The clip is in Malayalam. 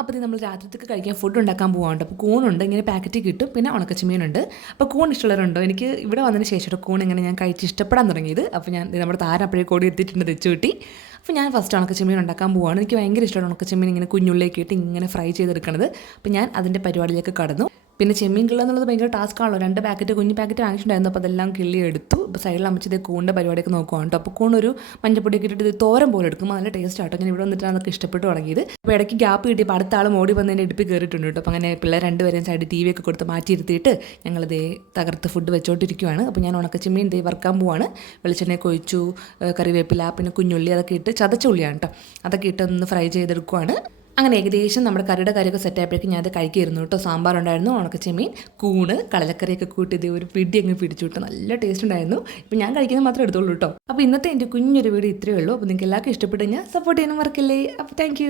അപ്പോൾ നമ്മൾ രാത്രിത്തേക്ക് കഴിക്കാൻ ഫുഡ് ഉണ്ടാക്കാൻ പോകാണ്ട്. അപ്പോൾ കൂണുണ്ട്, ഇങ്ങനെ പാക്കറ്റിൽ കിട്ടും, പിന്നെ ഉണക്കച്ചമീനുണ്ട്. അപ്പോൾ കൂൺ ഇഷ്ടമുള്ളവരുണ്ടോ? എനിക്ക് ഇവിടെ വന്നതിന് ശേഷം കൂൺ ഇങ്ങനെ ഞാൻ കഴിച്ച് ഇഷ്ടപ്പെടാൻ തുടങ്ങിയത്. അപ്പോൾ ഞാൻ നമ്മുടെ താരം അപ്പോഴേ കൂടി എത്തിയിട്ടുണ്ട് തെച്ചുകൂട്ടി. അപ്പോൾ ഞാൻ ഫസ്റ്റ് ഉണക്കച്ചമീൻ ഉണ്ടാക്കാൻ പോവുകയാണ്. എനിക്ക് ഭയങ്കര ഇഷ്ടമാണ് ഉണക്കച്ചമീൻ ഇങ്ങനെ കുഞ്ഞുള്ളിലേക്ക് ഇട്ട് ഇങ്ങനെ ഫ്രൈ ചെയ്തെടുക്കുന്നത്. അപ്പോൾ ഞാൻ അതിൻ്റെ പരിപാടിയിലേക്ക് കടന്നു. പിന്നെ ചെമ്മീൻ കിള്ളുക എന്നുള്ളത് ഭയങ്കര ടാസ്ക് ആണല്ലോ. 2 പാക്കറ്റ് കുഞ്ഞു പാക്കറ്റ് വാങ്ങിച്ചിട്ടുണ്ടായിരുന്നു. അപ്പോൾ അതെല്ലാം കിള്ളി എടുത്തു. ഇപ്പോൾ സൈഡിൽ അമ്മച്ചത് കൂണിൻ്റെ പരിപാടിയൊക്കെ നോക്കുവാണ് കേട്ടോ. അപ്പോൾ കൂണൊരു മഞ്ഞപ്പൊടിയൊക്കെ ഇട്ടിട്ട് തോരൻ പോലെ എടുക്കും. നല്ല ടേസ്റ്റ് ആട്ടോ. ഞാൻ ഇവിടെ വന്നിട്ടാണ് അതൊക്കെ ഇഷ്ടപ്പെട്ട് തുടങ്ങിയത്. അപ്പോൾ ഇടയ്ക്ക് ഗ്യാപ്പ് കിട്ടിയപ്പോൾ അടുത്ത ആൾ മോടി വന്നതിൻ്റെ ഇടുപ്പിൽ കയറിയിട്ടുണ്ട് കേട്ടോ. അപ്പോൾ അങ്ങനെ പിള്ളേർ 2 പേരെയും സൈഡിൽ TV ഒക്കെ കൊടുത്ത് മാറ്റിയിരുത്തിയിട്ട് ഞങ്ങളിതേ തകർത്ത് ഫുഡ് വെച്ചോണ്ടിരിക്കുവാണ്. അപ്പോൾ ഞാൻ ഉണക്കച്ചെമ്മീൻ ഇതേ വറുക്കാൻ പോവാണ്. വെളിച്ചെണ്ണയൊക്കെ ഒഴിച്ചു, കറിവേപ്പില, പിന്നെ കുഞ്ഞുള്ളി അതൊക്കെ ഇട്ട് ചതച്ച ഉള്ളിയാണ് കേട്ടോ. അതൊക്കെ ഇട്ട് ഒന്ന് ഫ്രൈ ചെയ്തെടുക്കുവാണ്. അങ്ങനെ ഏകദേശം നമ്മുടെ കറിയുടെ കാര്യമൊക്കെ സെറ്റായപ്പോഴേക്കും ഞാൻ അത് കഴിക്കായിരുന്നു കേട്ടോ. സാമ്പാറുണ്ടായിരുന്നു, ഉണക്കച്ചെമ്മീൻ, കൂണ്, കടലക്കറിയൊക്കെ കൂട്ടി ഇത് ഒരു പിടി അങ്ങ് പിടിച്ചു കേട്ടോ. നല്ല ടേസ്റ്റ് ഉണ്ടായിരുന്നു. ഇപ്പം ഞാൻ കഴിക്കുന്നത് മാത്രമേ എടുത്തോളൂ കേട്ടോ. അപ്പോൾ ഇന്നത്തെ എൻ്റെ കുഞ്ഞൊരു വീഡിയോ ഇത്രയേ ഉള്ളൂ. അപ്പോൾ നിങ്ങൾക്ക് എല്ലാവർക്കും ഇഷ്ടപ്പെട്ട് കഴിഞ്ഞാൽ സപ്പോർട്ട് ചെയ്യാനും മറക്കില്ലേ. അപ്പോൾ താങ്ക്